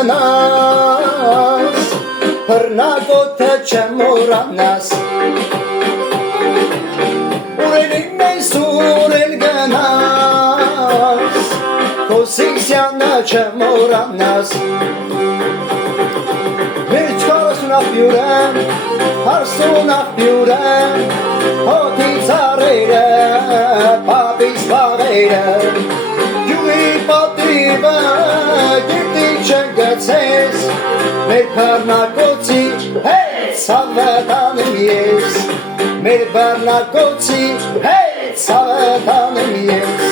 գնաս բռնակոթը չմոռանաս Ուրելին ես ուրել գնաս Քո սիքսյանը չմոռանաս Մեր չկարասուն աղբյուրեմ, հարսուն աղբյուրեմ Հոթի ծարերը, պապիս բաղերը Գյուղի պատիվը, գիտի չգցես Մեր բառնակոցի հետ սավը տանեմ ես Մեր բառնակոցի հետ սավը տանեմ ես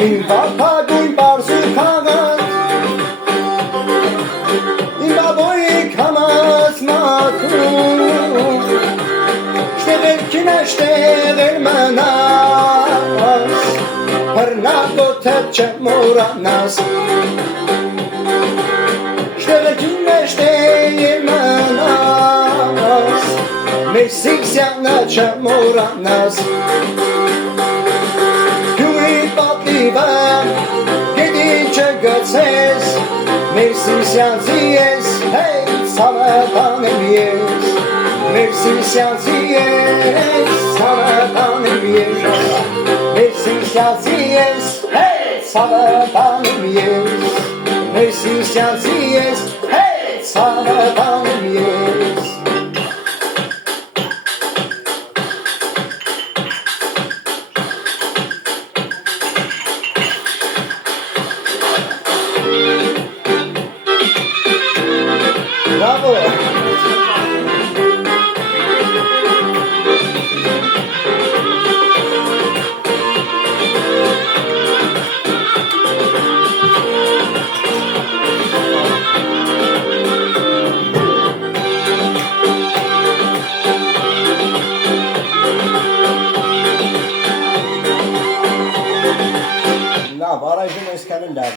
Իմ պապագույն պարզու քաղաք Իմ բաբոյիք համաց մաթում Շտեղել կինը շտեղել մնաս Հռնակոթը չմոռանաս Շտեղել կինը շտեղել մնաս Մեր սիքսյանը չմոռանաս Գետի չգցես, մեր սիսյանցի ես, հետ սավը տանեմ ես Մեր սիսյանցի ես, սավը տանեմ ես Մեր սիսյանցի ես, հետ սավը տանեմ ես Մեր սիսյանցի ես, հետ սավը տանեմ ես Bravo! Լավ, առայժմ այսքանը լավ